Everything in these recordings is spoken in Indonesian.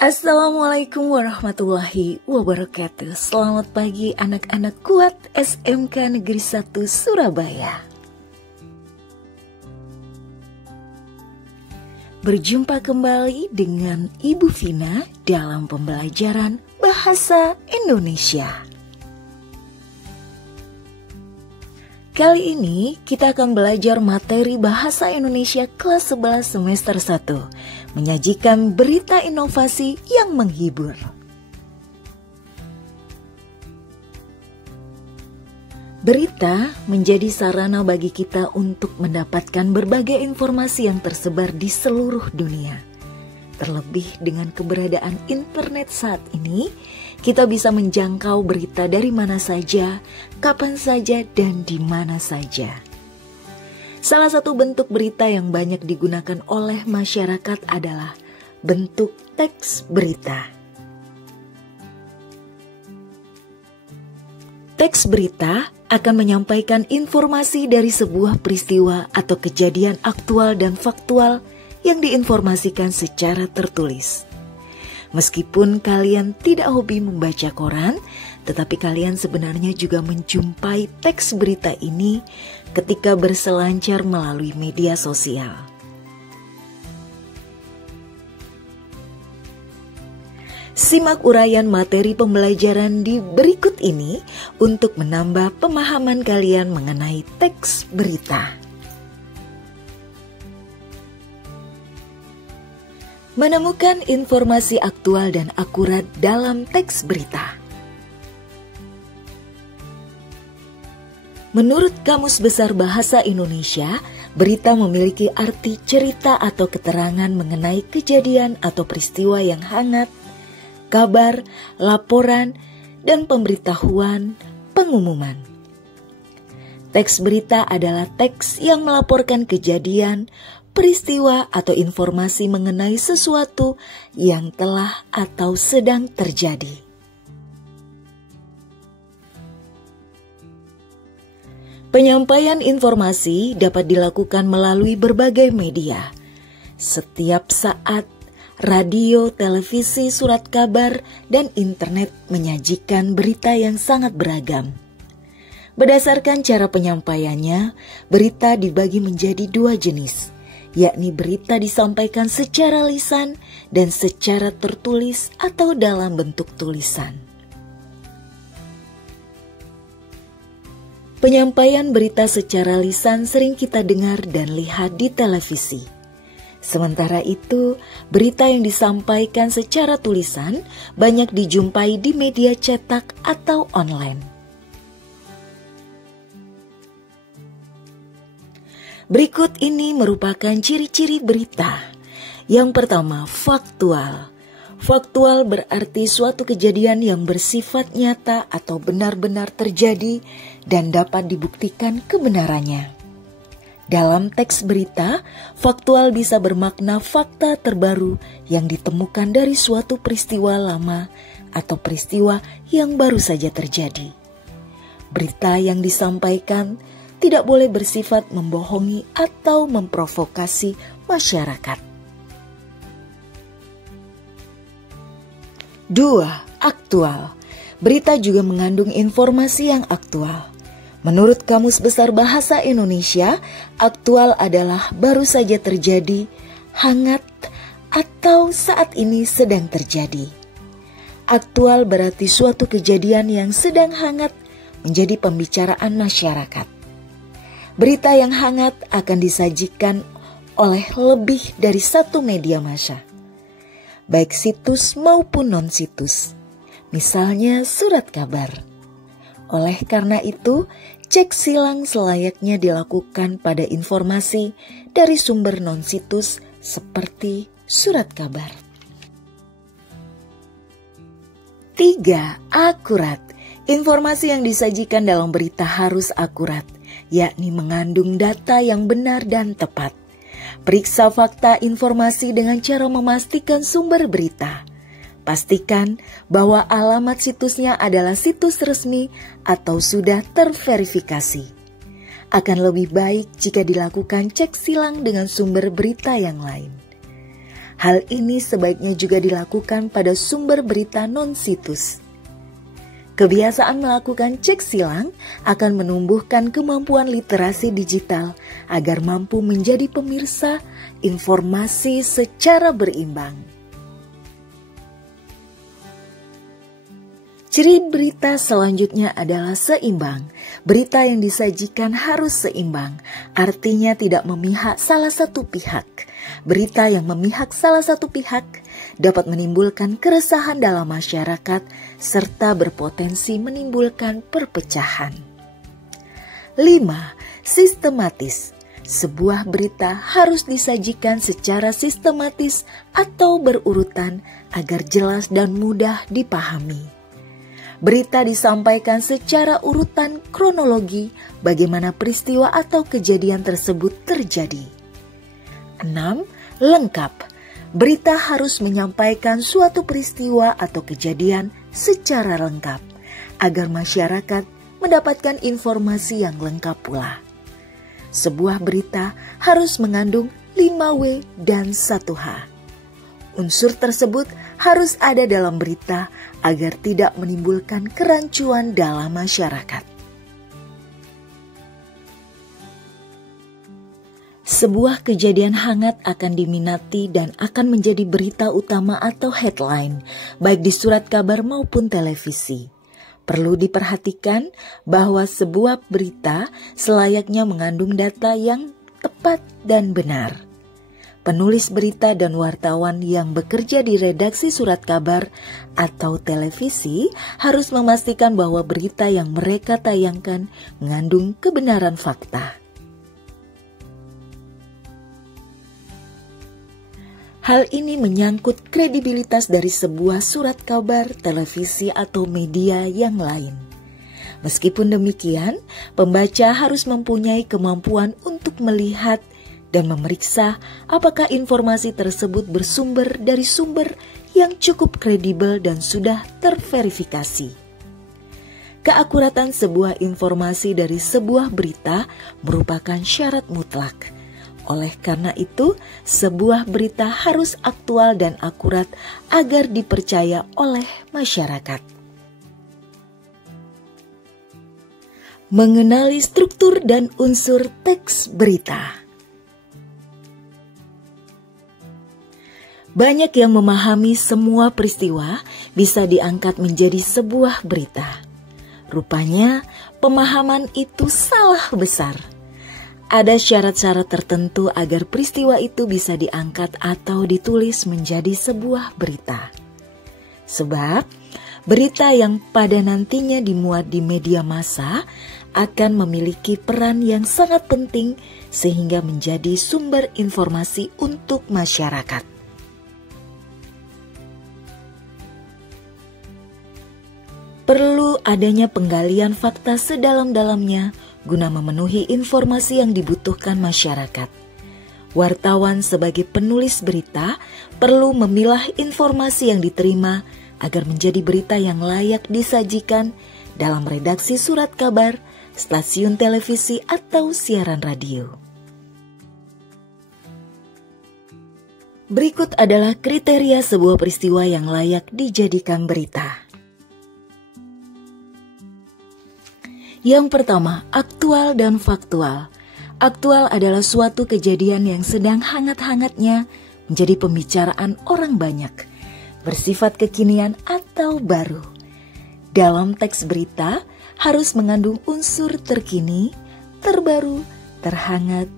Assalamualaikum warahmatullahi wabarakatuh. Selamat pagi anak-anak kuat SMK Negeri 1 Surabaya. Berjumpa kembali dengan Ibu Vina dalam pembelajaran Bahasa Indonesia. Kali ini kita akan belajar materi Bahasa Indonesia kelas 11 semester 1, menyajikan berita inovasi yang menghibur. Berita menjadi sarana bagi kita untuk mendapatkan berbagai informasi yang tersebar di seluruh dunia. Terlebih dengan keberadaan internet saat ini, kita bisa menjangkau berita dari mana saja, kapan saja, dan di mana saja. Salah satu bentuk berita yang banyak digunakan oleh masyarakat adalah bentuk teks berita. Teks berita akan menyampaikan informasi dari sebuah peristiwa atau kejadian aktual dan faktual yang diinformasikan secara tertulis. Meskipun kalian tidak hobi membaca koran, tetapi kalian sebenarnya juga menjumpai teks berita ini ketika berselancar melalui media sosial. Simak uraian materi pembelajaran di berikut ini untuk menambah pemahaman kalian mengenai teks berita. Menemukan informasi aktual dan akurat dalam teks berita. Menurut Kamus Besar Bahasa Indonesia, berita memiliki arti cerita atau keterangan mengenai kejadian atau peristiwa yang hangat, kabar, laporan, dan pemberitahuan, pengumuman. Teks berita adalah teks yang melaporkan kejadian, peristiwa atau informasi mengenai sesuatu yang telah atau sedang terjadi. Penyampaian informasi dapat dilakukan melalui berbagai media. Setiap saat, radio, televisi, surat kabar, dan internet menyajikan berita yang sangat beragam. Berdasarkan cara penyampaiannya, berita dibagi menjadi dua jenis, yakni berita disampaikan secara lisan dan secara tertulis atau dalam bentuk tulisan. Penyampaian berita secara lisan sering kita dengar dan lihat di televisi. Sementara itu, berita yang disampaikan secara tulisan banyak dijumpai di media cetak atau online. Berikut ini merupakan ciri-ciri berita. Yang pertama, faktual. Faktual berarti suatu kejadian yang bersifat nyata atau benar-benar terjadi dan dapat dibuktikan kebenarannya. Dalam teks berita, faktual bisa bermakna fakta terbaru yang ditemukan dari suatu peristiwa lama atau peristiwa yang baru saja terjadi. Berita yang disampaikan tidak boleh bersifat membohongi atau memprovokasi masyarakat. 2. Aktual. Berita juga mengandung informasi yang aktual. Menurut Kamus Besar Bahasa Indonesia, aktual adalah baru saja terjadi, hangat, atau saat ini sedang terjadi. Aktual berarti suatu kejadian yang sedang hangat menjadi pembicaraan masyarakat. Berita yang hangat akan disajikan oleh lebih dari satu media massa, baik situs maupun non-situs, misalnya surat kabar. Oleh karena itu, cek silang selayaknya dilakukan pada informasi dari sumber non-situs seperti surat kabar. 3. Akurat. Informasi yang disajikan dalam berita harus akurat, yakni mengandung data yang benar dan tepat. Periksa fakta informasi dengan cara memastikan sumber berita. Pastikan bahwa alamat situsnya adalah situs resmi atau sudah terverifikasi. Akan lebih baik jika dilakukan cek silang dengan sumber berita yang lain. Hal ini sebaiknya juga dilakukan pada sumber berita non-situs. Kebiasaan melakukan cek silang akan menumbuhkan kemampuan literasi digital agar mampu menjadi pemirsa informasi secara berimbang. Ciri berita selanjutnya adalah seimbang. Berita yang disajikan harus seimbang, artinya tidak memihak salah satu pihak. Berita yang memihak salah satu pihak dapat menimbulkan keresahan dalam masyarakat serta berpotensi menimbulkan perpecahan. 5. Sistematis. Sebuah berita harus disajikan secara sistematis atau berurutan agar jelas dan mudah dipahami. Berita disampaikan secara urutan kronologi bagaimana peristiwa atau kejadian tersebut terjadi. 6. Lengkap. Berita harus menyampaikan suatu peristiwa atau kejadian secara lengkap agar masyarakat mendapatkan informasi yang lengkap pula. Sebuah berita harus mengandung 5W dan 1H. Unsur tersebut harus ada dalam berita agar tidak menimbulkan kerancuan dalam masyarakat. Sebuah kejadian hangat akan diminati dan akan menjadi berita utama atau headline, baik di surat kabar maupun televisi. Perlu diperhatikan bahwa sebuah berita selayaknya mengandung data yang tepat dan benar. Penulis berita dan wartawan yang bekerja di redaksi surat kabar atau televisi harus memastikan bahwa berita yang mereka tayangkan mengandung kebenaran fakta. Hal ini menyangkut kredibilitas dari sebuah surat kabar, televisi, atau media yang lain. Meskipun demikian, pembaca harus mempunyai kemampuan untuk melihat dan memeriksa apakah informasi tersebut bersumber dari sumber yang cukup kredibel dan sudah terverifikasi. Keakuratan sebuah informasi dari sebuah berita merupakan syarat mutlak. Oleh karena itu, sebuah berita harus aktual dan akurat agar dipercaya oleh masyarakat. Mengenali struktur dan unsur teks berita. Banyak yang memahami semua peristiwa bisa diangkat menjadi sebuah berita. Rupanya, pemahaman itu salah besar. Ada syarat-syarat tertentu agar peristiwa itu bisa diangkat atau ditulis menjadi sebuah berita. Sebab, berita yang pada nantinya dimuat di media massa akan memiliki peran yang sangat penting sehingga menjadi sumber informasi untuk masyarakat. Perlu adanya penggalian fakta sedalam-dalamnya guna memenuhi informasi yang dibutuhkan masyarakat. Wartawan sebagai penulis berita perlu memilah informasi yang diterima agar menjadi berita yang layak disajikan dalam redaksi surat kabar, stasiun televisi, atau siaran radio. Berikut adalah kriteria sebuah peristiwa yang layak dijadikan berita. Yang pertama, aktual dan faktual. Aktual adalah suatu kejadian yang sedang hangat-hangatnya menjadi pembicaraan orang banyak, bersifat kekinian atau baru. Dalam teks berita harus mengandung unsur terkini, terbaru, terhangat,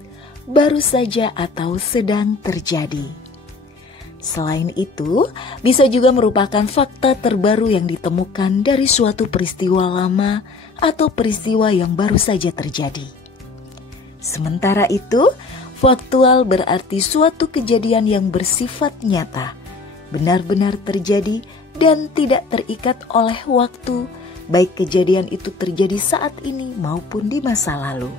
baru saja atau sedang terjadi. Selain itu, bisa juga merupakan fakta terbaru yang ditemukan dari suatu peristiwa lama atau peristiwa yang baru saja terjadi. Sementara itu, faktual berarti suatu kejadian yang bersifat nyata, benar-benar terjadi dan tidak terikat oleh waktu, baik kejadian itu terjadi saat ini maupun di masa lalu.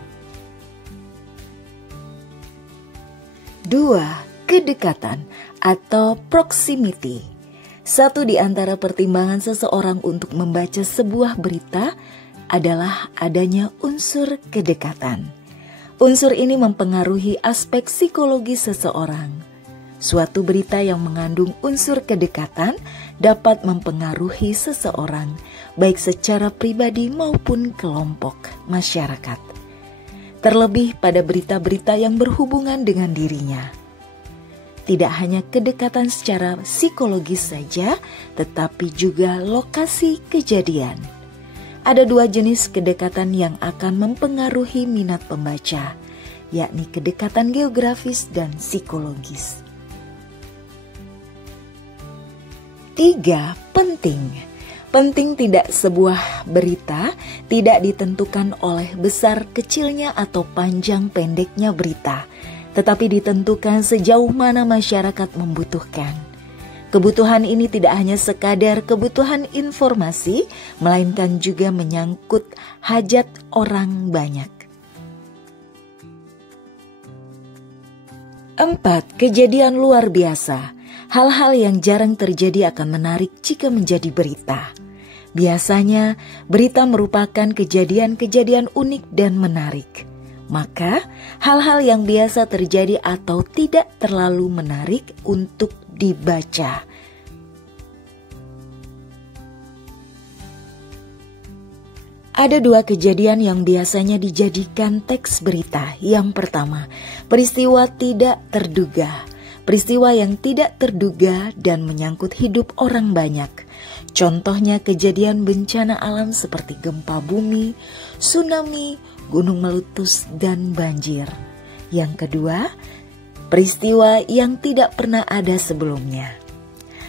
2. Kedekatan atau proximity. Satu di antara pertimbangan seseorang untuk membaca sebuah berita adalah adanya unsur kedekatan. Unsur ini mempengaruhi aspek psikologi seseorang. Suatu berita yang mengandung unsur kedekatan dapat mempengaruhi seseorang, baik secara pribadi maupun kelompok masyarakat. Terlebih pada berita-berita yang berhubungan dengan dirinya. Tidak hanya kedekatan secara psikologis saja, tetapi juga lokasi kejadian. Ada dua jenis kedekatan yang akan mempengaruhi minat pembaca, yakni kedekatan geografis dan psikologis. 3. Penting. Penting tidak sebuah berita tidak ditentukan oleh besar kecilnya atau panjang pendeknya berita, tetapi ditentukan sejauh mana masyarakat membutuhkan. Kebutuhan ini tidak hanya sekadar kebutuhan informasi, melainkan juga menyangkut hajat orang banyak. 4. Kejadian luar biasa. Hal-hal yang jarang terjadi akan menarik jika menjadi berita. Biasanya, berita merupakan kejadian-kejadian unik dan menarik. Maka, hal-hal yang biasa terjadi atau tidak terlalu menarik untuk dibaca. Ada dua kejadian yang biasanya dijadikan teks berita. Yang pertama, peristiwa tidak terduga. Peristiwa yang tidak terduga dan menyangkut hidup orang banyak. Contohnya kejadian bencana alam seperti gempa bumi, tsunami, gunung meletus, dan banjir. Yang kedua, peristiwa yang tidak pernah ada sebelumnya.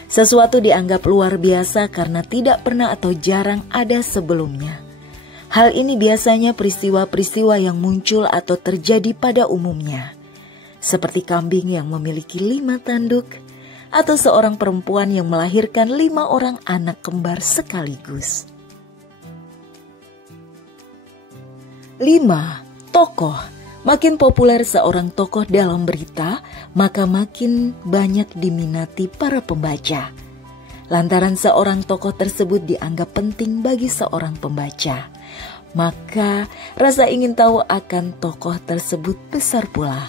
Sesuatu dianggap luar biasa karena tidak pernah atau jarang ada sebelumnya. Hal ini biasanya peristiwa-peristiwa yang muncul atau terjadi pada umumnya. Seperti kambing yang memiliki 5 tanduk, atau seorang perempuan yang melahirkan 5 orang anak kembar sekaligus. 5. Tokoh. Makin populer seorang tokoh dalam berita, maka makin banyak diminati para pembaca. Lantaran seorang tokoh tersebut dianggap penting bagi seorang pembaca, maka rasa ingin tahu akan tokoh tersebut besar pula.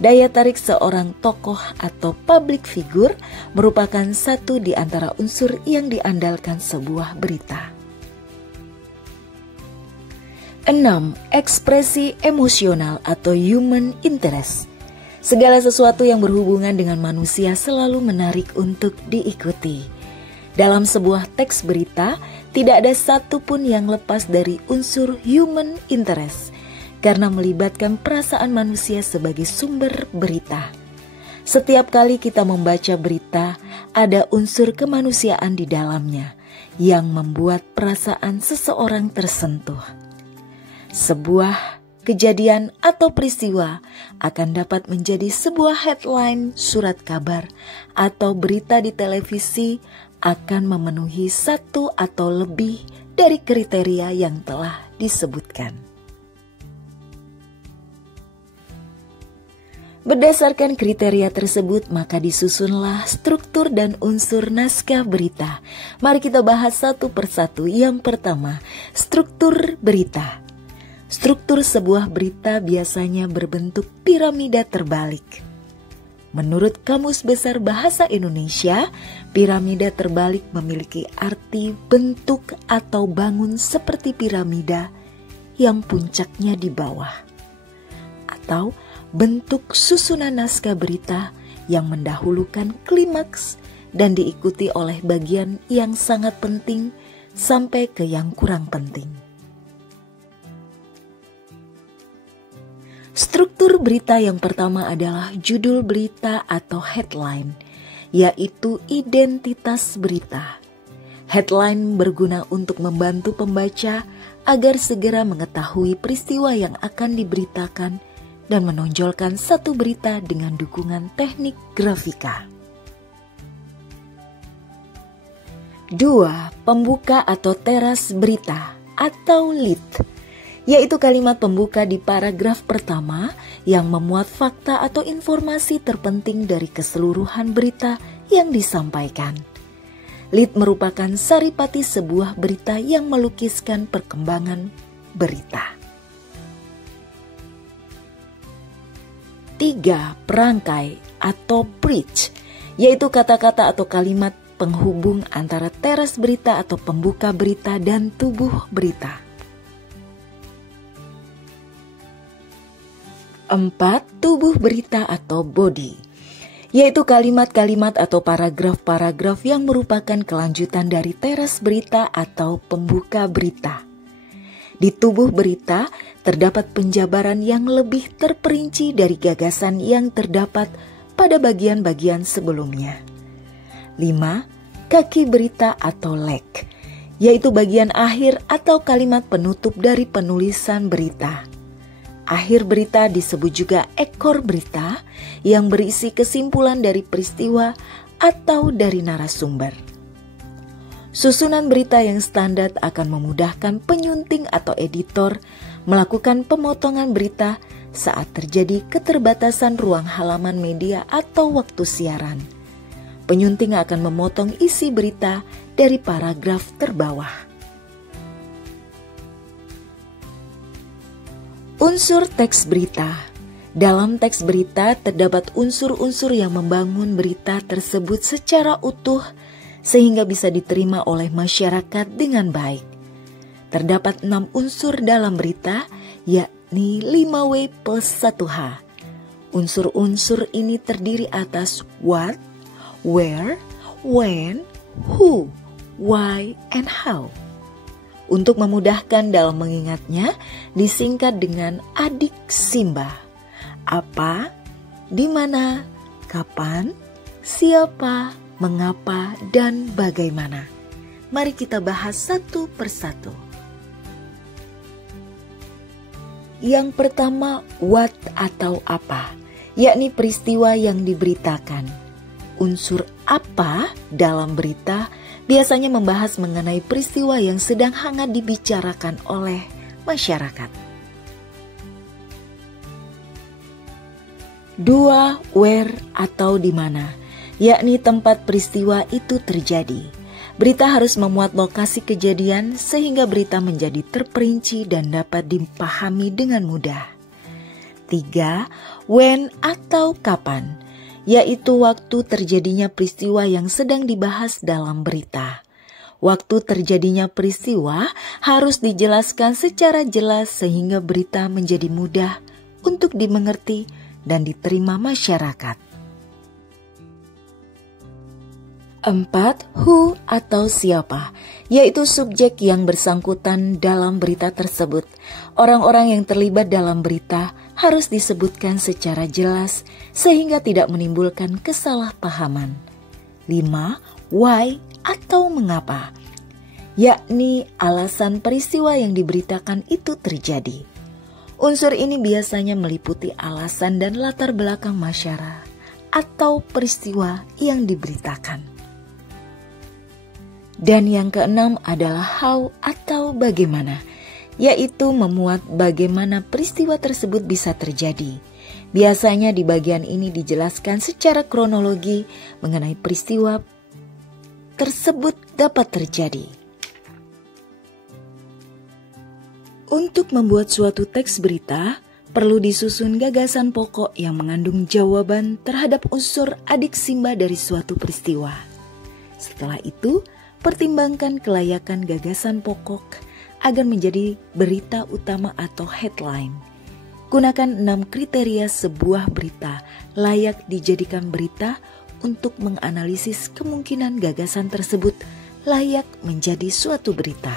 Daya tarik seorang tokoh atau public figure merupakan satu di antara unsur yang diandalkan sebuah berita. 6. Ekspresi emosional atau human interest. Segala sesuatu yang berhubungan dengan manusia selalu menarik untuk diikuti. Dalam sebuah teks berita, tidak ada satupun yang lepas dari unsur human interest, karena melibatkan perasaan manusia sebagai sumber berita. Setiap kali kita membaca berita, ada unsur kemanusiaan di dalamnya yang membuat perasaan seseorang tersentuh. Sebuah kejadian atau peristiwa akan dapat menjadi sebuah headline surat kabar atau berita di televisi akan memenuhi satu atau lebih dari kriteria yang telah disebutkan. Berdasarkan kriteria tersebut, maka disusunlah struktur dan unsur naskah berita. Mari kita bahas satu persatu. Yang pertama, struktur berita. Struktur sebuah berita biasanya berbentuk piramida terbalik. Menurut Kamus Besar Bahasa Indonesia, piramida terbalik memiliki arti bentuk atau bangun seperti piramida yang puncaknya di bawah, atau bentuk susunan naskah berita yang mendahulukan klimaks dan diikuti oleh bagian yang sangat penting sampai ke yang kurang penting. Struktur berita yang pertama adalah judul berita atau headline, yaitu identitas berita. Headline berguna untuk membantu pembaca agar segera mengetahui peristiwa yang akan diberitakan dan menonjolkan satu berita dengan dukungan teknik grafika. 2. Pembuka atau teras berita atau lead, yaitu kalimat pembuka di paragraf pertama yang memuat fakta atau informasi terpenting dari keseluruhan berita yang disampaikan. Lead merupakan saripati sebuah berita yang melukiskan perkembangan berita. 3. Perangkai atau bridge, yaitu kata-kata atau kalimat penghubung antara teras berita atau pembuka berita dan tubuh berita. 4. Tubuh berita atau body, yaitu kalimat-kalimat atau paragraf-paragraf yang merupakan kelanjutan dari teras berita atau pembuka berita. Di tubuh berita terdapat penjabaran yang lebih terperinci dari gagasan yang terdapat pada bagian-bagian sebelumnya. 5. Kaki berita atau leg, yaitu bagian akhir atau kalimat penutup dari penulisan berita. Akhir berita disebut juga ekor berita yang berisi kesimpulan dari peristiwa atau dari narasumber. Susunan berita yang standar akan memudahkan penyunting atau editor melakukan pemotongan berita saat terjadi keterbatasan ruang halaman media atau waktu siaran. Penyunting akan memotong isi berita dari paragraf terbawah. Unsur teks berita. Dalam teks berita terdapat unsur-unsur yang membangun berita tersebut secara utuh sehingga bisa diterima oleh masyarakat dengan baik. Terdapat 6 unsur dalam berita, yakni 5W plus 1H. Unsur-unsur ini terdiri atas what, where, when, who, why, and how. Untuk memudahkan dalam mengingatnya, disingkat dengan adik Simba. Apa, di mana, kapan, siapa, mengapa, dan bagaimana. Mari kita bahas satu persatu. Yang pertama, what atau apa, yakni peristiwa yang diberitakan. Unsur apa dalam berita biasanya membahas mengenai peristiwa yang sedang hangat dibicarakan oleh masyarakat. 2. Where atau di mana, yakni tempat peristiwa itu terjadi. Berita harus memuat lokasi kejadian sehingga berita menjadi terperinci dan dapat dipahami dengan mudah. 3. When atau kapan, yaitu waktu terjadinya peristiwa yang sedang dibahas dalam berita. Waktu terjadinya peristiwa harus dijelaskan secara jelas sehingga berita menjadi mudah untuk dimengerti dan diterima masyarakat. 4. Who atau siapa, yaitu subjek yang bersangkutan dalam berita tersebut. Orang-orang yang terlibat dalam berita harus disebutkan secara jelas sehingga tidak menimbulkan kesalahpahaman. 5. Why atau mengapa, yakni alasan peristiwa yang diberitakan itu terjadi. Unsur ini biasanya meliputi alasan dan latar belakang masyarakat atau peristiwa yang diberitakan. Dan yang keenam adalah how atau bagaimana, yaitu memuat bagaimana peristiwa tersebut bisa terjadi. Biasanya di bagian ini dijelaskan secara kronologi mengenai peristiwa tersebut dapat terjadi. Untuk membuat suatu teks berita, perlu disusun gagasan pokok yang mengandung jawaban terhadap unsur adik Simba dari suatu peristiwa. Setelah itu, pertimbangkan kelayakan gagasan pokok agar menjadi berita utama atau headline. Gunakan 6 kriteria sebuah berita layak dijadikan berita untuk menganalisis kemungkinan gagasan tersebut layak menjadi suatu berita.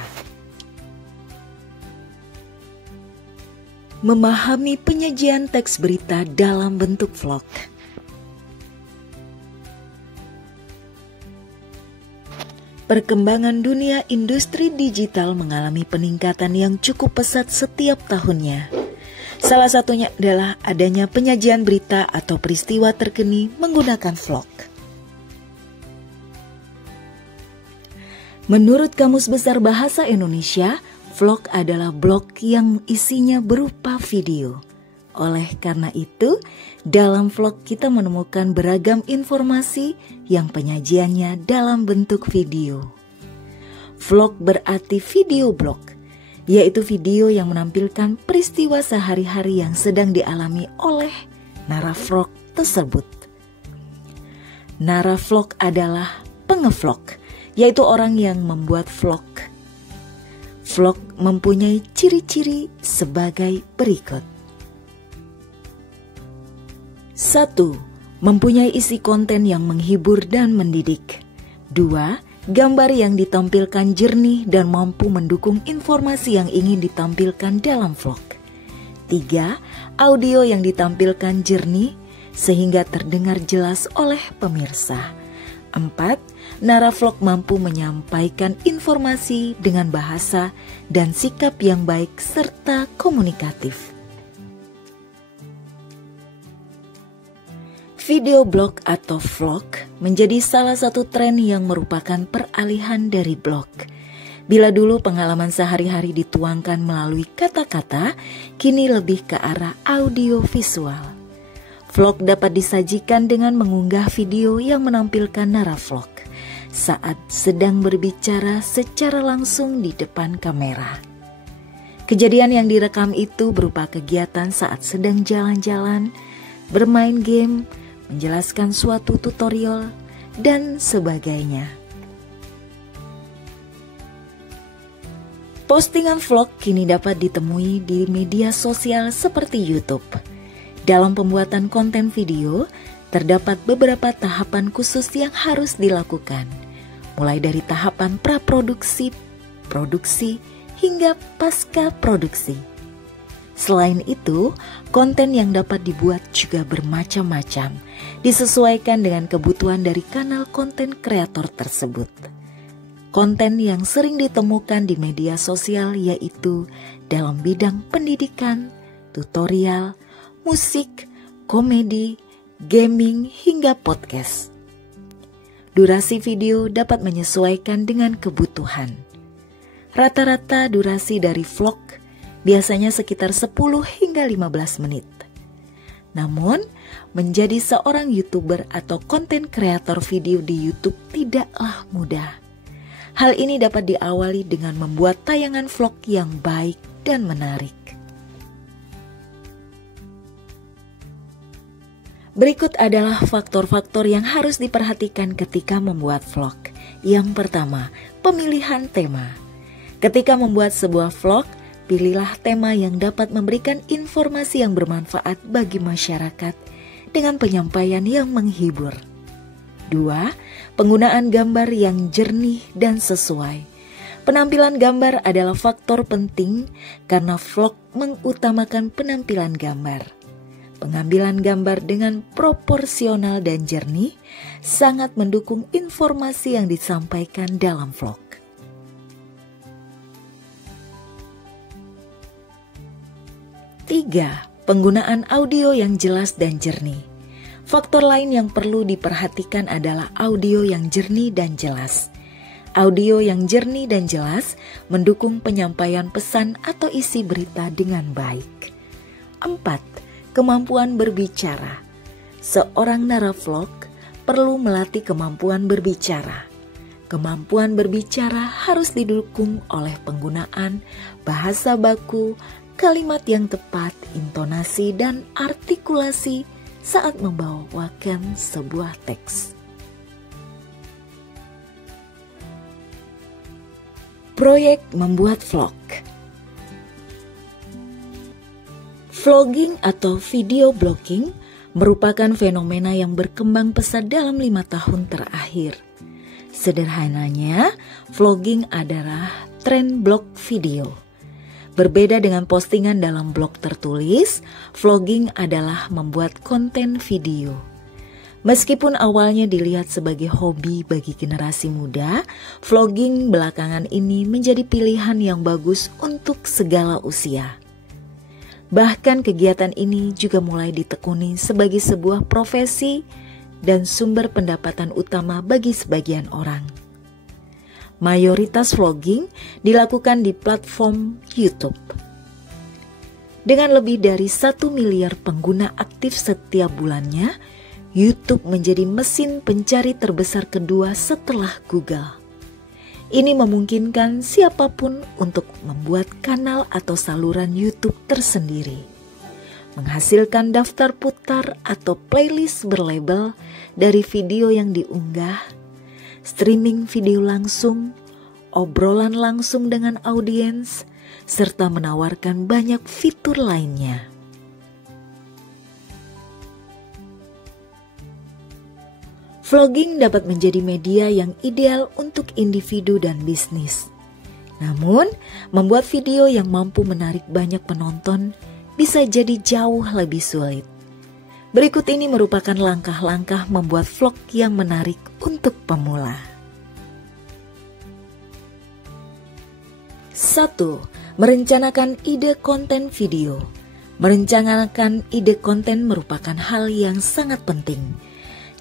Memahami penyajian teks berita dalam bentuk vlog. Perkembangan dunia industri digital mengalami peningkatan yang cukup pesat setiap tahunnya. Salah satunya adalah adanya penyajian berita atau peristiwa terkini menggunakan vlog. Menurut Kamus Besar Bahasa Indonesia, vlog adalah blog yang isinya berupa video. Oleh karena itu, dalam vlog kita menemukan beragam informasi yang penyajiannya dalam bentuk video. Vlog berarti video blog, yaitu video yang menampilkan peristiwa sehari-hari yang sedang dialami oleh naravlog tersebut. Naravlog adalah pengevlog, yaitu orang yang membuat vlog. Vlog mempunyai ciri-ciri sebagai berikut. 1. Mempunyai isi konten yang menghibur dan mendidik. 2. Gambar yang ditampilkan jernih dan mampu mendukung informasi yang ingin ditampilkan dalam vlog. 3. Audio yang ditampilkan jernih sehingga terdengar jelas oleh pemirsa. 4. Naravlog mampu menyampaikan informasi dengan bahasa dan sikap yang baik serta komunikatif. Video blog atau vlog menjadi salah satu tren yang merupakan peralihan dari blog. Bila dulu pengalaman sehari-hari dituangkan melalui kata-kata, kini lebih ke arah audio visual. Vlog dapat disajikan dengan mengunggah video yang menampilkan naravlog saat sedang berbicara secara langsung di depan kamera. Kejadian yang direkam itu berupa kegiatan saat sedang jalan-jalan, bermain game, menjelaskan suatu tutorial, dan sebagainya. Postingan vlog kini dapat ditemui di media sosial seperti YouTube. Dalam pembuatan konten video, terdapat beberapa tahapan khusus yang harus dilakukan, mulai dari tahapan praproduksi, produksi, hingga pasca produksi. Selain itu, konten yang dapat dibuat juga bermacam-macam, disesuaikan dengan kebutuhan dari kanal konten kreator tersebut. Konten yang sering ditemukan di media sosial yaitu dalam bidang pendidikan, tutorial, musik, komedi, gaming, hingga podcast. Durasi video dapat menyesuaikan dengan kebutuhan. Rata-rata durasi dari vlog biasanya sekitar 10 hingga 15 menit. Namun, menjadi seorang YouTuber atau konten kreator video di YouTube tidaklah mudah. Hal ini dapat diawali dengan membuat tayangan vlog yang baik dan menarik. Berikut adalah faktor-faktor yang harus diperhatikan ketika membuat vlog. Yang pertama, pemilihan tema. Ketika membuat sebuah vlog, pilihlah tema yang dapat memberikan informasi yang bermanfaat bagi masyarakat dengan penyampaian yang menghibur. 2. Penggunaan gambar yang jernih dan sesuai. Penampilan gambar adalah faktor penting karena vlog mengutamakan penampilan gambar. Pengambilan gambar dengan proporsional dan jernih sangat mendukung informasi yang disampaikan dalam vlog. 3. Penggunaan audio yang jelas dan jernih. Faktor lain yang perlu diperhatikan adalah audio yang jernih dan jelas. Audio yang jernih dan jelas mendukung penyampaian pesan atau isi berita dengan baik. 4. Kemampuan berbicara. Seorang naravlog perlu melatih kemampuan berbicara. Kemampuan berbicara harus didukung oleh penggunaan bahasa baku, kalimat yang tepat, intonasi, dan artikulasi saat membawakan sebuah teks. Proyek membuat vlog. Vlogging atau video blogging merupakan fenomena yang berkembang pesat dalam 5 tahun terakhir. Sederhananya, vlogging adalah tren blog video. Berbeda dengan postingan dalam blog tertulis, vlogging adalah membuat konten video. Meskipun awalnya dilihat sebagai hobi bagi generasi muda, vlogging belakangan ini menjadi pilihan yang bagus untuk segala usia. Bahkan kegiatan ini juga mulai ditekuni sebagai sebuah profesi dan sumber pendapatan utama bagi sebagian orang. Mayoritas vlogging dilakukan di platform YouTube. Dengan lebih dari 1 miliar pengguna aktif setiap bulannya, YouTube menjadi mesin pencari terbesar kedua setelah Google. Ini memungkinkan siapapun untuk membuat kanal atau saluran YouTube tersendiri. menghasilkan daftar putar atau playlist berlabel dari video yang diunggah, streaming video langsung, obrolan langsung dengan audiens, serta menawarkan banyak fitur lainnya. Vlogging dapat menjadi media yang ideal untuk individu dan bisnis. Namun, membuat video yang mampu menarik banyak penonton bisa jadi jauh lebih sulit. Berikut ini merupakan langkah-langkah membuat vlog yang menarik untuk pemula. 1. Merencanakan ide konten video. Merencanakan ide konten merupakan hal yang sangat penting.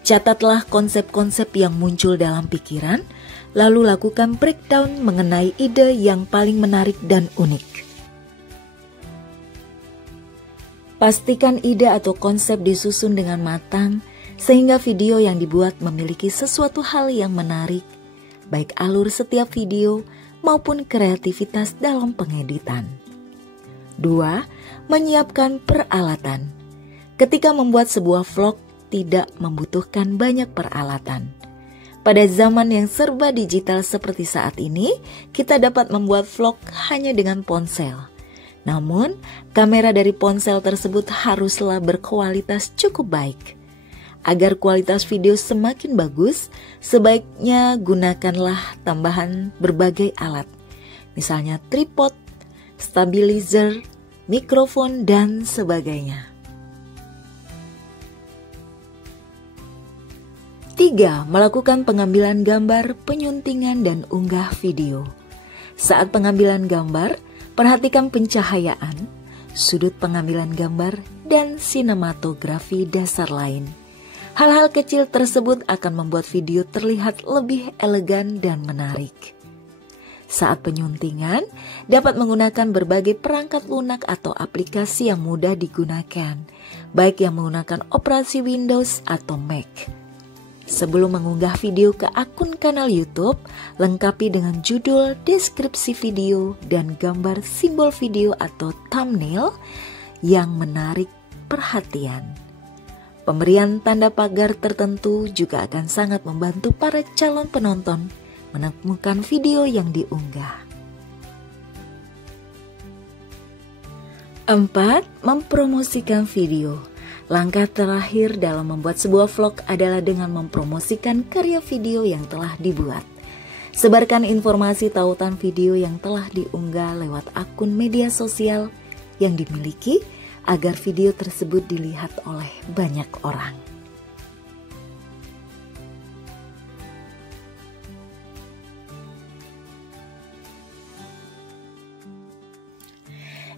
Catatlah konsep-konsep yang muncul dalam pikiran, lalu lakukan breakdown mengenai ide yang paling menarik dan unik. Pastikan ide atau konsep disusun dengan matang, sehingga video yang dibuat memiliki sesuatu hal yang menarik, baik alur setiap video maupun kreativitas dalam pengeditan. 2. Menyiapkan peralatan. Ketika membuat sebuah vlog, tidak membutuhkan banyak peralatan. Pada zaman yang serba digital seperti saat ini, kita dapat membuat vlog hanya dengan ponsel. Namun, kamera dari ponsel tersebut haruslah berkualitas cukup baik. Agar kualitas video semakin bagus, sebaiknya gunakanlah tambahan berbagai alat. Misalnya tripod, stabilizer, mikrofon, dan sebagainya. 3. Melakukan pengambilan gambar, penyuntingan, dan unggah video. Saat pengambilan gambar, perhatikan pencahayaan, sudut pengambilan gambar, dan sinematografi dasar lain. Hal-hal kecil tersebut akan membuat video terlihat lebih elegan dan menarik. Saat penyuntingan, dapat menggunakan berbagai perangkat lunak atau aplikasi yang mudah digunakan, baik yang menggunakan operasi Windows atau Mac. Sebelum mengunggah video ke akun kanal YouTube, lengkapi dengan judul, deskripsi video, dan gambar simbol video atau thumbnail yang menarik perhatian. Pemberian tanda pagar tertentu juga akan sangat membantu para calon penonton menemukan video yang diunggah. 4. Mempromosikan video. Langkah terakhir dalam membuat sebuah vlog adalah dengan mempromosikan karya video yang telah dibuat. Sebarkan informasi tautan video yang telah diunggah lewat akun media sosial yang dimiliki agar video tersebut dilihat oleh banyak orang.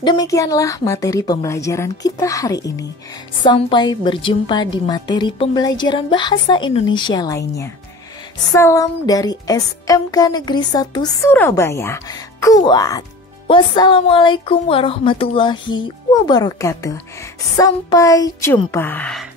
Demikianlah materi pembelajaran kita hari ini. Sampai berjumpa di materi pembelajaran bahasa Indonesia lainnya. Salam dari SMK Negeri 1 Surabaya. Kuat! Wassalamualaikum warahmatullahi wabarakatuh. Sampai jumpa.